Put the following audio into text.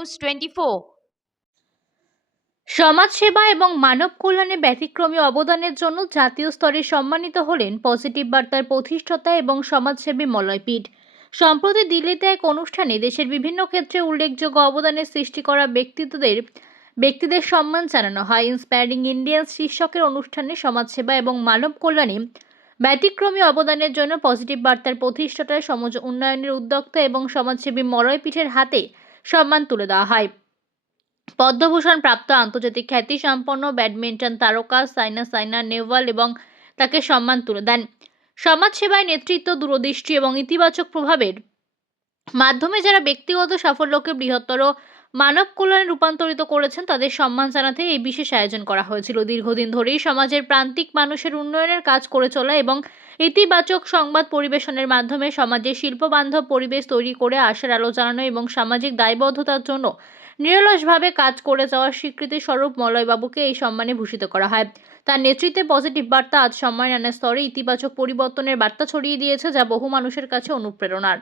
News twenty four সমাজসেবা এবং মানব কল্যাণে ব্যতিক্রমী অবদানের জন্য জাতীয় স্তরে সম্মানিত হলেন পজিটিভ বার্তার প্রতিষ্ঠাতা এবং সমাজসেবী মলয় পিঠ। সম্প্রতি দিল্লিতে এক অনুষ্ঠানে দেশের বিভিন্ন ক্ষেত্রে উল্লেখযোগ্য অবদানের সৃষ্টি করা ব্যক্তিত্বদের, ব্যক্তিদের সম্মান জানানো হয়। ইন্সপায়ারিং ইন্ডিয়ান শীর্ষকের অনুষ্ঠানে সমাজসেবা এবং মানব কল্যাণে ব্যতিক্রমী অবদানের জন্য পজিটিভ বার্তার প্রতিষ্ঠাতা, সমাজ উন্নয়নের উদ্যোক্তা এবং সমাজসেবী মলয় পিঠের হাতে সম্মান তুলে দেওয়া হয়। পদ্মভূষণ প্রাপ্ত আন্তর্জাতিক খ্যাতি সম্পন্ন ব্যাডমিন্টন তারকা সাইনা সাইনা নেওয়াল এবং তাকে সম্মান তুলে দেন। সমাজসেবায় নেতৃত্ব, দূরদৃষ্টি এবং ইতিবাচক প্রভাবের মাধ্যমে যারা ব্যক্তিগত সাফল্যকে বৃহত্তর মানব কল্যাণে রূপান্তরিত করেছেন তাদের সম্মান জানাতে এই বিশেষ আয়োজন করা হয়েছিল। দীর্ঘদিন ধরেই সমাজের প্রান্তিক মানুষের উন্নয়নের কাজ করে চলা এবং ইতিবাচক সংবাদ পরিবেশনের মাধ্যমে সমাজে শিল্পবান্ধব পরিবেশ তৈরি করে আশার আলো জানানো এবং সামাজিক দায়বদ্ধতার জন্য নিরলসভাবে কাজ করে যাওয়ার স্বীকৃতি স্বরূপ মলয়বাবুকে এই সম্মানে ভূষিত করা হয়। তার নেতৃত্বে পজিটিভ বার্তা আজ সম্মান নানা স্তরে ইতিবাচক পরিবর্তনের বার্তা ছড়িয়ে দিয়েছে যা বহু মানুষের কাছে অনুপ্রেরণার।